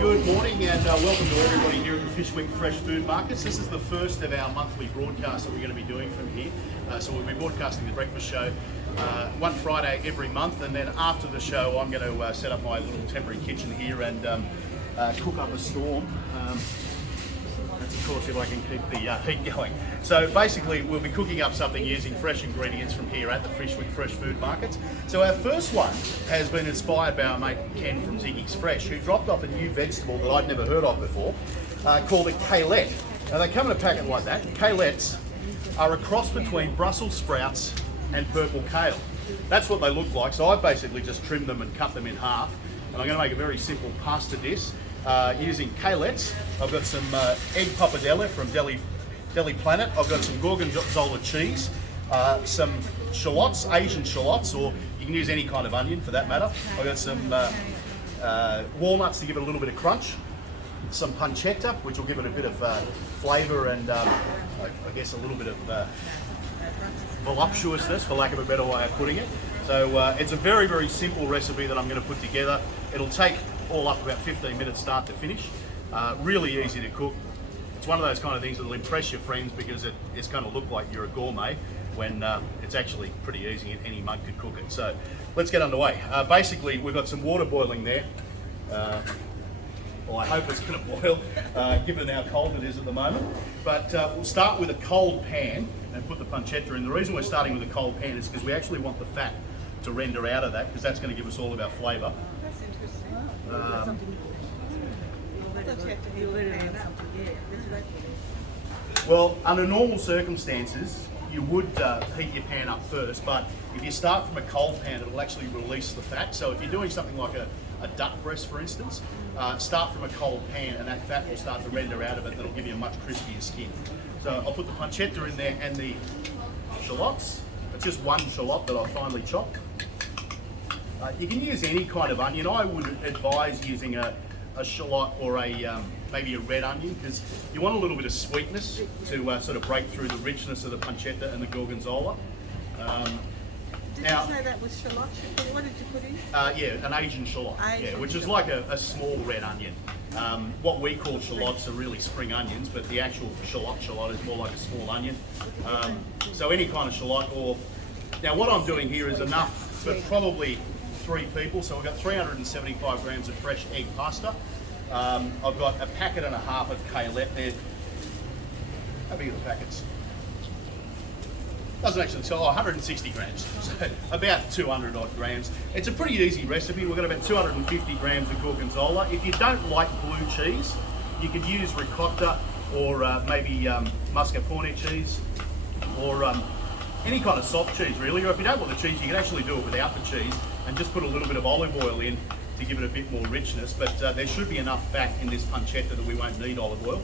Good morning and welcome to everybody here at the Fish Week Fresh Food Markets. This is the first of our monthly broadcasts that we're going to be doing from here. So we'll be broadcasting the breakfast show one Friday every month, and then after the show I'm going to set up my little temporary kitchen here and cook up a storm. That's of course if I can keep the heat going. So basically we'll be cooking up something using fresh ingredients from here at the Fish Week Fresh Food Markets. So our first one has been inspired by our mate Ken from Ziggy's Fresh, who dropped off a new vegetable that I'd never heard of before, called a kalette. Now they come in a packet like that. Kalettes are a cross between Brussels sprouts and purple kale. That's what they look like. So I've basically just trimmed them and cut them in half. And I'm going to make a very simple pasta dish using kalettes. I've got some egg pappardelle from Deli Planet. I've got some Gorgonzola cheese, some shallots, Asian shallots, or you can use any kind of onion for that matter. I've got some walnuts to give it a little bit of crunch, some pancetta, which will give it a bit of flavour and I guess a little bit of voluptuousness, for lack of a better way of putting it. So it's a very, very simple recipe that I'm going to put together. It'll take all up about 15 minutes start to finish. Really easy to cook. It's one of those kind of things that'll impress your friends because it's going to look like you're a gourmet when it's actually pretty easy and any mug could cook it. So let's get underway. Basically we've got some water boiling there. Well, I hope it's going to boil given how cold it is at the moment. But we'll start with a cold pan and put the pancetta in. The reason we're starting with a cold pan is because we actually want the fat to render out of that, because that's going to give us all of our flavour. That's interesting. Well, under normal circumstances, you would heat your pan up first, but if you start from a cold pan, it'll actually release the fat. So if you're doing something like a duck breast, for instance, start from a cold pan and that fat will start to render out of it, and it'll give you a much crispier skin. So I'll put the pancetta in there and the shallots. It's just one shallot that I finely chopped. You can use any kind of onion. I would advise using a shallot or maybe a red onion, because you want a little bit of sweetness to sort of break through the richness of the pancetta and the gorgonzola. Did now, you say that was shallot? What did you put in? Yeah, an Asian shallot, which is like a small red onion. What we call shallots are really spring onions, but the actual shallot is more like a small onion. So any kind of shallot, or now what I'm doing here is enough for probably 3 people. So we've got 375 grams of fresh egg pasta. I've got a packet and a half of kalette there. How big are the packets? Doesn't actually tell. 160 grams, so about 200 odd grams. It's a pretty easy recipe. We've got about 250 grams of gorgonzola. If you don't like blue cheese, you could use ricotta or maybe mascarpone cheese, or any kind of soft cheese really. Or if you don't want the cheese, you can actually do it without the cheese and just put a little bit of olive oil in to give it a bit more richness. But there should be enough fat in this pancetta that we won't need olive oil.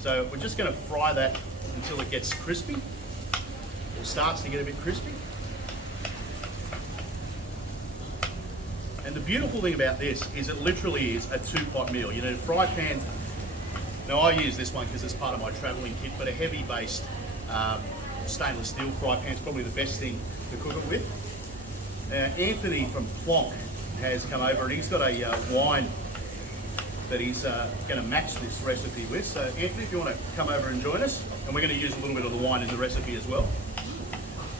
So we're just going to fry that until it gets crispy. It starts to get a bit crispy. And the beautiful thing about this is it literally is a 2-pot meal. You need a fry pan. Now I use this one because it's part of my travelling kit, but a heavy based stainless steel fry pan is probably the best thing to cook it with. Anthony from Plonk has come over and he's got a wine that he's going to match this recipe with. So Anthony, if you want to come over and join us, and we're going to use a little bit of the wine in the recipe as well.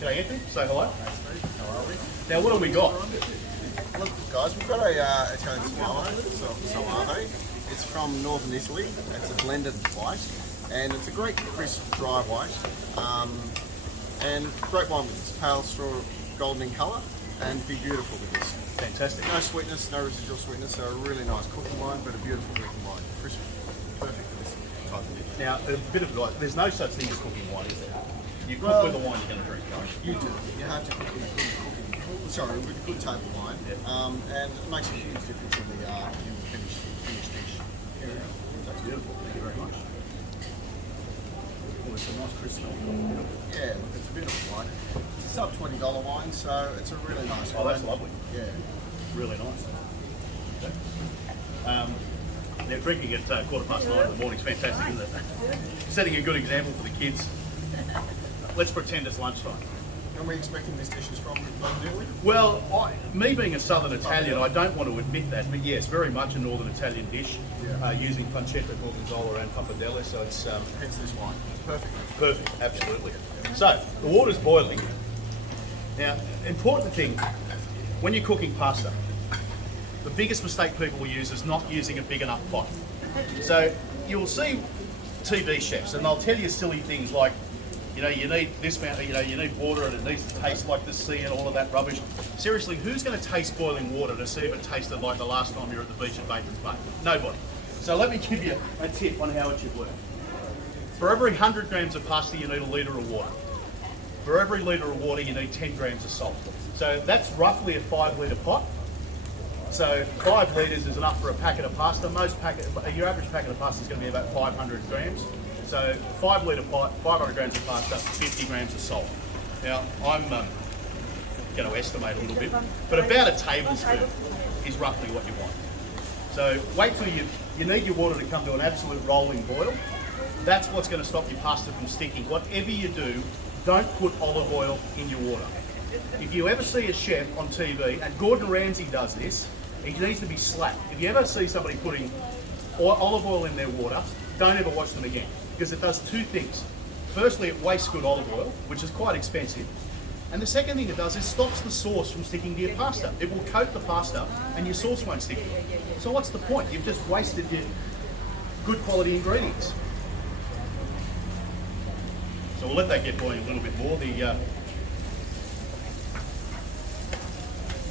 G'day Anthony, say hello. How are we? Now what have we got? Look guys, we've got a Italian salame. It's from northern Italy. It's a blended white, and it's a great crisp dry white, and great wine with this. Pale straw, golden in colour, and be beautiful with this. Fantastic. No sweetness, no residual sweetness, so a really nice cooking wine, but a beautiful drinking wine. Crisp, perfect for this type of dish. Now a bit of advice, there's no such thing as cooking wine, is there? You cook with the wine you're going to drink, right? You do. You have to cook with a good table wine, and it makes a huge difference in the finished dish. Yeah, that's beautiful. Thank you very much. Oh, it's a nice crisp smell. Yeah, look, it's a beautiful wine. It's a sub $20 wine, so it's a really nice wine. Oh, that's lovely. Yeah. Really nice. Okay. Now drinking at 9:15 in the morning is fantastic, isn't it? Setting a good example for the kids. Let's pretend it's lunchtime. Are we expecting this dish is from Northern Italy? Well, me being a Southern Italian, I don't want to admit that, but yes, very much a Northern Italian dish, using pancetta, Gorgonzola and Pappardelle, so it's Hence this wine. Perfect. perfect, absolutely. So, the water's boiling. Now, important thing, when you're cooking pasta, the biggest mistake people will use is not using a big enough pot. So, you'll see TV chefs and they'll tell you silly things like, you know, you need this amount, you know, you need water and it needs to taste like the sea and all of that rubbish. Seriously, who's going to taste boiling water to see if it tasted like the last time you were at the beach at Bateman's Bay? Nobody. So let me give you a tip on how it should work. For every 100 grams of pasta, you need a litre of water. For every litre of water, you need 10 grams of salt. So that's roughly a 5 litre pot. So 5 litres is enough for a packet of pasta. Your average packet of pasta is going to be about 500 grams. So 5 litre pot, 500 grams of pasta, 50 grams of salt. Now I'm going to estimate a little bit, but about a tablespoon is roughly what you want. So wait till you need your water to come to an absolute rolling boil. That's what's going to stop your pasta from sticking. Whatever you do, don't put olive oil in your water. If you ever see a chef on TV, and Gordon Ramsay does this, he needs to be slapped. If you ever see somebody putting olive oil in their water, don't ever watch them again, because it does two things. Firstly, it wastes good olive oil, which is quite expensive. And the second thing it does is stops the sauce from sticking to your pasta. It will coat the pasta and your sauce won't stick to it. So what's the point? You've just wasted your good quality ingredients. So we'll let that get boiling a little bit more.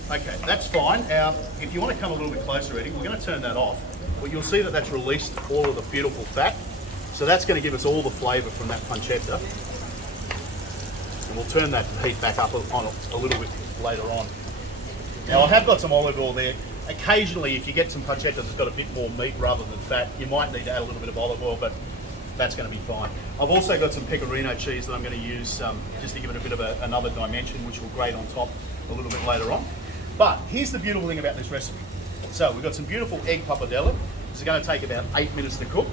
Okay, that's fine. Now, if you want to come a little bit closer, Eddie, we're going to turn that off. But you'll see that that's released all of the beautiful fat. So that's going to give us all the flavour from that pancetta. And we'll turn that heat back up on a little bit later on. Now, I have got some olive oil there. Occasionally, if you get some pancetta that's got a bit more meat rather than fat, you might need to add a little bit of olive oil, but that's going to be fine. I've also got some pecorino cheese that I'm going to use just to give it a bit of another dimension, which will grate on top a little bit later on. But here's the beautiful thing about this recipe. So we've got some beautiful egg pappardelle. This is going to take about 8 minutes to cook.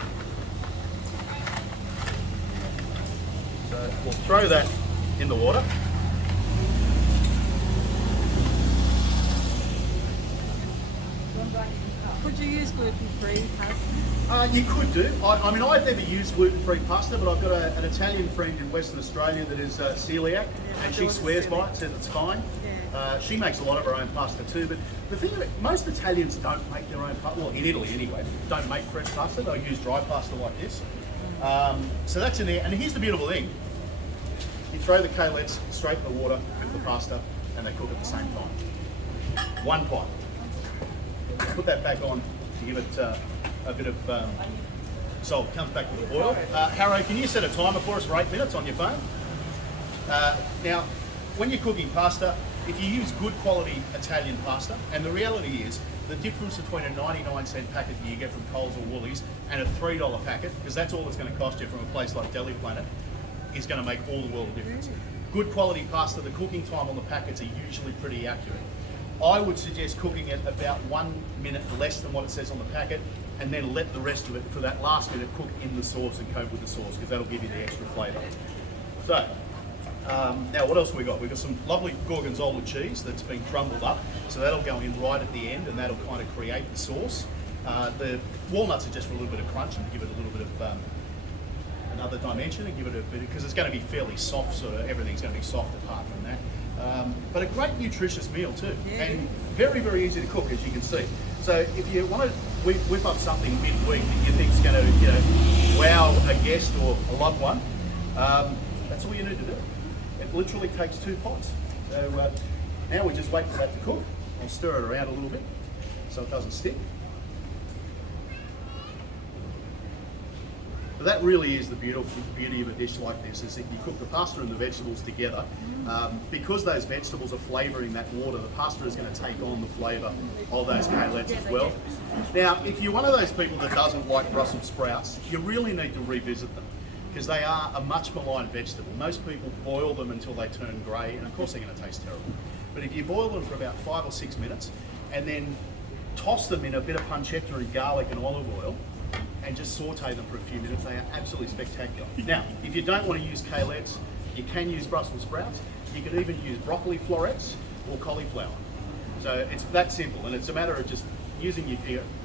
So we'll throw that in the water. Could you use gluten-free pasta? You could do. I mean, I've never used gluten-free pasta, but I've got an Italian friend in Western Australia that is celiac, and she swears by it, says it's fine. She makes a lot of her own pasta too, but the thing that most Italians don't make their own pasta, well, in Italy anyway, don't make fresh pasta, they'll use dry pasta like this. So that's in there, and here's the beautiful thing. You throw the kalettes straight in the water with the pasta, and they cook at the same time. One pot. Put that back on to give it a bit of so it comes back to the boil. Harrow, can you set a timer for us for 8 minutes on your phone? Now, when you're cooking pasta, if you use good quality Italian pasta, and the reality is the difference between a 99-cent packet that you get from Coles or Woolies and a $3 packet, because that's all it's going to cost you from a place like Deli Planet, is going to make all the world of difference. Good quality pasta, the cooking time on the packets are usually pretty accurate. I would suggest cooking it about 1 minute less than what it says on the packet, and then let the rest of it, for that last minute, cook in the sauce and coat with the sauce, because that'll give you the extra flavour. So, now what else have we got? We've got some lovely Gorgonzola cheese that's been crumbled up, so that'll go in right at the end, and that'll kind of create the sauce. The walnuts are just for a little bit of crunch and give it a little bit of another dimension, and give it a bit, because it's going to be fairly soft, sort of everything's going to be soft apart from that. But a great nutritious meal too, and very, very easy to cook, as you can see. So if you want to whip up something midweek that you think is going to, wow a guest or a loved one, that's all you need to do. It literally takes 2 pots. So now we just wait for that to cook. I'll stir it around a little bit so it doesn't stick. But that really is the beauty of a dish like this, is that you cook the pasta and the vegetables together. Because those vegetables are flavouring that water, the pasta is going to take on the flavour of those kalettes as well. Now, if you're one of those people that doesn't like Brussels sprouts, you really need to revisit them, because they are a much maligned vegetable. Most people boil them until they turn grey, and of course they're going to taste terrible. But if you boil them for about 5 or 6 minutes, and then toss them in a bit of pancetta and garlic and olive oil, and just saute them for a few minutes, they are absolutely spectacular. Now, if you don't want to use kalettes, You can use Brussels sprouts. You can even use broccoli florets or cauliflower. So it's that simple, and it's a matter of just using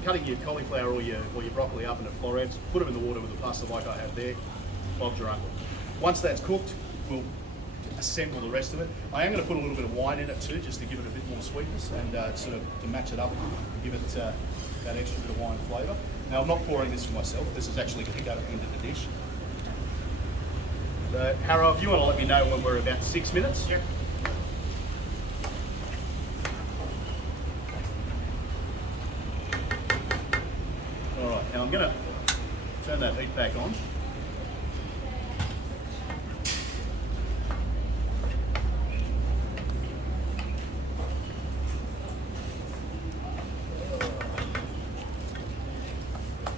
cutting your cauliflower or your broccoli up into florets, put them in the water with the pasta like I have there. Bob's your uncle. Once that's cooked, we'll assemble the rest of it. I am going to put a little bit of wine in it too, just to give it a bit more sweetness and sort of to match it up, give it that extra bit of wine flavour. Now I'm not pouring this for myself. This is actually going to go into the dish. So, Harrow, if you want to let me know when we're about 6 minutes. Yep. All right, now I'm going to turn that heat back on.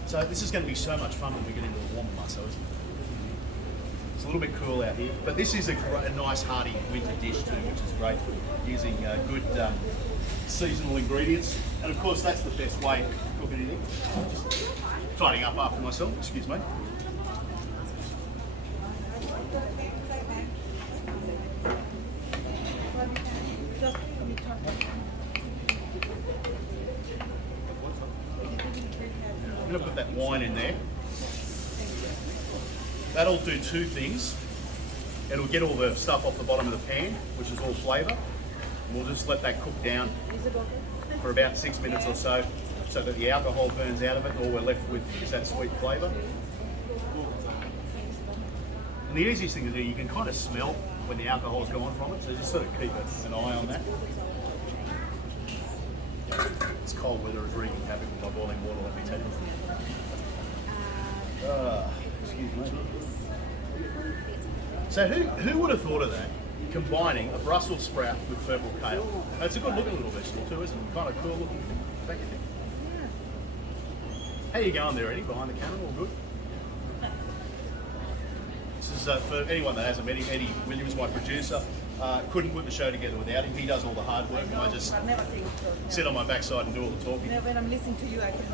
So this is going to be so much fun when we get into a warmer month, isn't it? It's a little bit cool out here, but this is a nice hearty winter dish too, which is great, using good seasonal ingredients. And of course that's the best way to cook anything. Just tidying up after myself, excuse me. I'm going to put that wine in there. That'll do two things. It'll get all the stuff off the bottom of the pan, which is all flavour. And we'll just let that cook down for about 6 minutes or so that the alcohol burns out of it, and all we're left with is that sweet flavour. And the easiest thing to do, you can kind of smell when the alcohol's gone from it, so just sort of keep an eye on that. It's cold weather is wreaking havoc with my boiling water, let me tell you. Excuse me. So who would have thought of that? Combining a Brussels sprout with purple kale. Now, it's a good looking little vegetable too, isn't it? Kind of cool looking. Don't you think? How you going there, Eddie? Behind the camera, all good? This is for anyone that hasn't met him. Eddie Williams, my producer. Couldn't put the show together without him. He does all the hard work, and I just sit on my backside and do all the talking. When I'm listening to you, I can.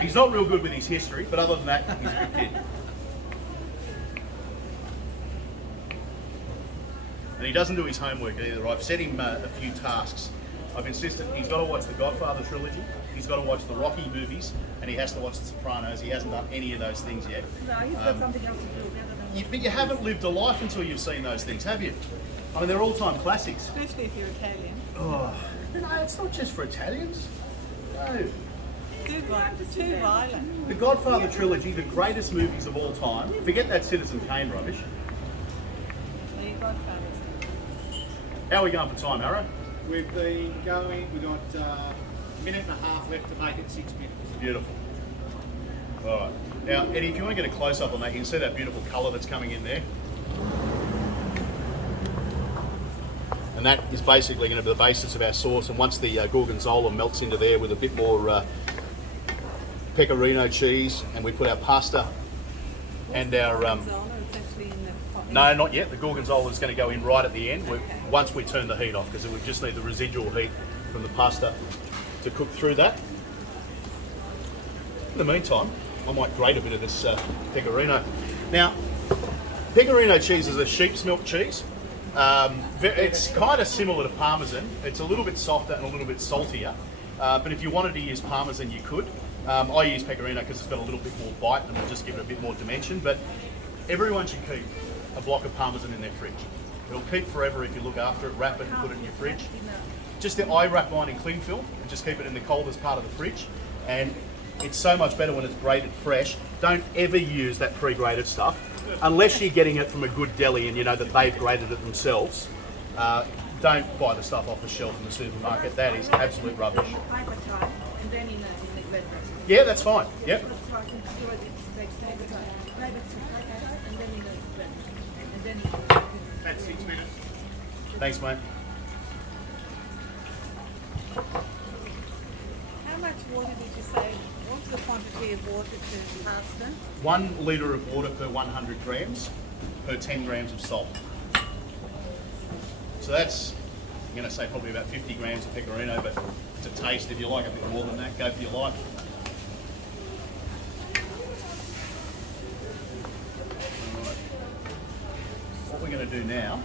He's not real good with his history, but other than that, he's a good kid. And he doesn't do his homework either. I've set him a few tasks. I've insisted he's got to watch the Godfather trilogy, he's got to watch the Rocky movies, and he has to watch the Sopranos. He hasn't done any of those things yet. No, he's got something else to do. But you haven't lived a life until you've seen those things, have you? I mean, they're all-time classics. Especially if you're Italian. Oh, no, it's not just for Italians. No. Too violent. The Godfather trilogy, the greatest movies of all time. Forget that Citizen Kane rubbish. The Godfathers. How are we going for time, Harrow? We've been going, we've got a minute and a half left to make it 6 minutes. Beautiful. All right. Now, Eddie, if you want to get a close-up on that, you can see that beautiful colour that's coming in there. And that is basically going to be the basis of our sauce. And once the Gorgonzola melts into there with a bit more pecorino cheese, and we put our pasta and our... No, not yet. The Gorgonzola is going to go in right at the end, once we turn the heat off, because we just need the residual heat from the pasta to cook through that. In the meantime, I might grate a bit of this pecorino. Now, pecorino cheese is a sheep's milk cheese. It's kind of similar to Parmesan. It's a little bit softer and a little bit saltier. But if you wanted to use Parmesan, you could. I use pecorino because it's got a little bit more bite and will just give it a bit more dimension. But everyone should keep a block of Parmesan in their fridge. It'll keep forever if you look after it, wrap it and put it in your fridge. I wrap mine in cling film and just keep it in the coldest part of the fridge. And it's so much better when it's grated fresh. Don't ever use that pre-grated stuff unless you're getting it from a good deli and you know that they've grated it themselves. Don't buy the stuff off the shelf in the supermarket. That is absolute rubbish. Yeah, that's fine. Yep. That's 6 minutes. Thanks, mate. How much water did you say? What's the quantity of water to pasta? 1 litre of water per 100 grams per 10 grams of salt. So that's, I'm going to say probably about 50 grams of pecorino, but it's a taste. If you like a bit more than that, go for your life. going to do now,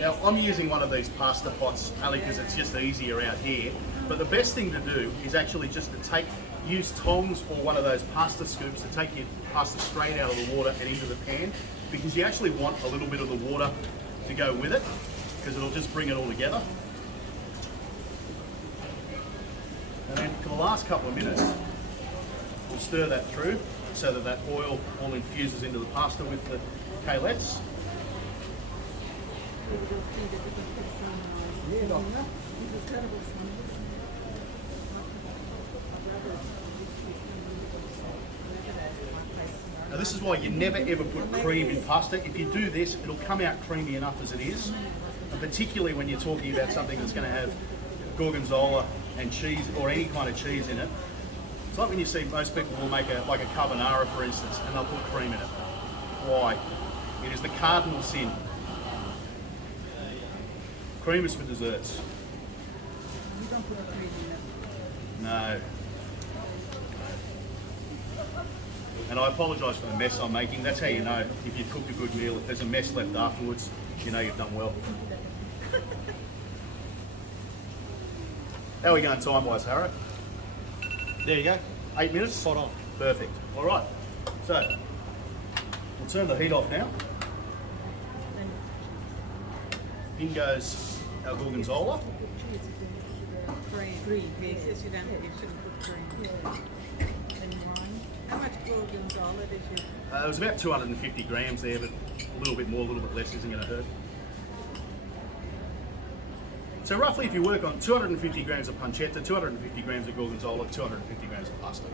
now I'm using one of these pasta pots only because it's just easier out here, but the best thing to do is actually just to use tongs or one of those pasta scoops to take your pasta straight out of the water and into the pan, because you actually want a little bit of the water to go with it, because it'll just bring it all together. And then for the last couple of minutes, we'll stir that through so that that oil all infuses into the pasta with the kalettes. Now this is why you never ever put cream in pasta. If you do this, it'll come out creamy enough as it is, and particularly when you're talking about something that's going to have gorgonzola and cheese, or any kind of cheese in it. It's like when you see most people will make like a carbonara, for instance, and they'll put cream in it. Why? It is the cardinal sin. Cream is for desserts. You don't put cream in it. No. And I apologise for the mess I'm making. That's how you know if you've cooked a good meal. If there's a mess left afterwards, you know you've done well. How are we going time-wise, Harrow? There you go. 8 minutes? Spot on. Perfect. All right. So, we'll turn the heat off now. In goes our gorgonzola. Cream. Yes, yes, you shouldn't put cream. And wine. How much gorgonzola did you? It was about 250 grams there, but a little bit more, a little bit less isn't going to hurt. So roughly, if you work on 250 grams of pancetta, 250 grams of gorgonzola, 250 grams of pasta.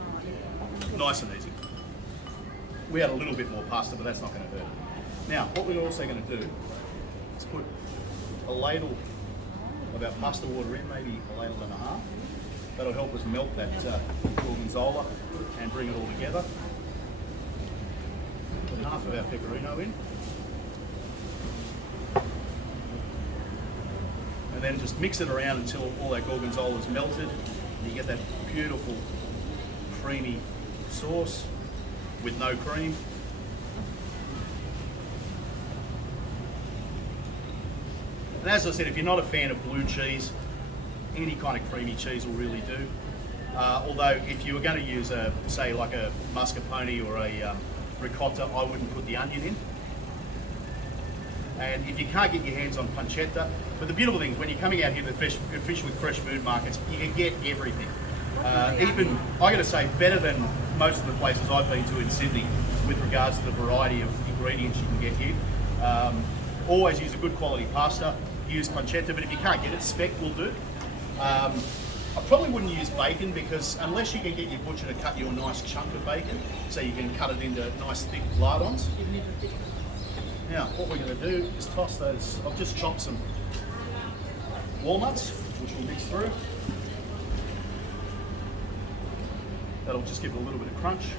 Nice and easy. We had a little bit more pasta, but that's not going to hurt. Now, what we're also going to do is put a ladle of our pasta water in, maybe a ladle and a half. That'll help us melt that gorgonzola and bring it all together. Put half of our pecorino in. And then just mix it around until all that gorgonzola is melted. And you get that beautiful creamy sauce with no cream. And as I said, if you're not a fan of blue cheese, any kind of creamy cheese will really do. Although if you were going to use say like a mascarpone or a ricotta, I wouldn't put the onion in. And if you can't get your hands on pancetta, but the beautiful thing is when you're coming out here to Fish with Fresh food markets, you can get everything. Even, I got to say, better than most of the places I've been to in Sydney with regards to the variety of ingredients you can get here. Always use a good quality pasta, use pancetta, but if you can't get it, speck will do. I probably wouldn't use bacon, because unless you can get your butcher to cut you a nice chunk of bacon, so you can cut it into nice thick lardons. Now, what we're going to do is toss those. I've just chopped some walnuts, which we'll mix through. That'll just give it a little bit of crunch.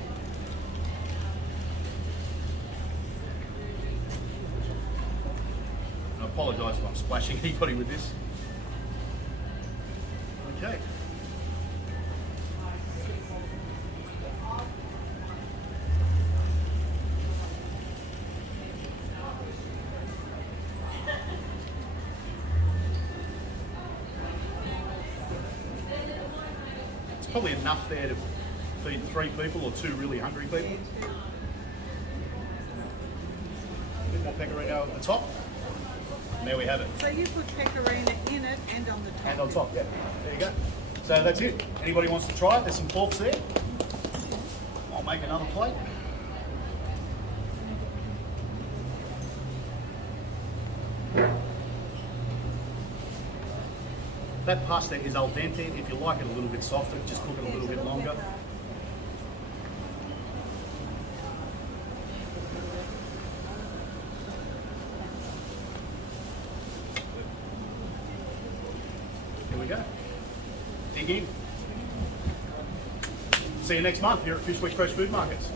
And I apologise if I'm splashing anybody with this. Okay. Probably enough there to feed 3 people or 2 really hungry people. A bit more pecorino at the top. And there we have it. So you put pecorino in it and on the top? And on top, yeah. There you go. So that's it. Anybody wants to try it? There's some forks there. I'll make another plate. That pasta is al dente. If you like it a little bit softer, just cook it a little bit longer. Here we go. Dig in. See you next month here at Fish Week Fresh Food Markets.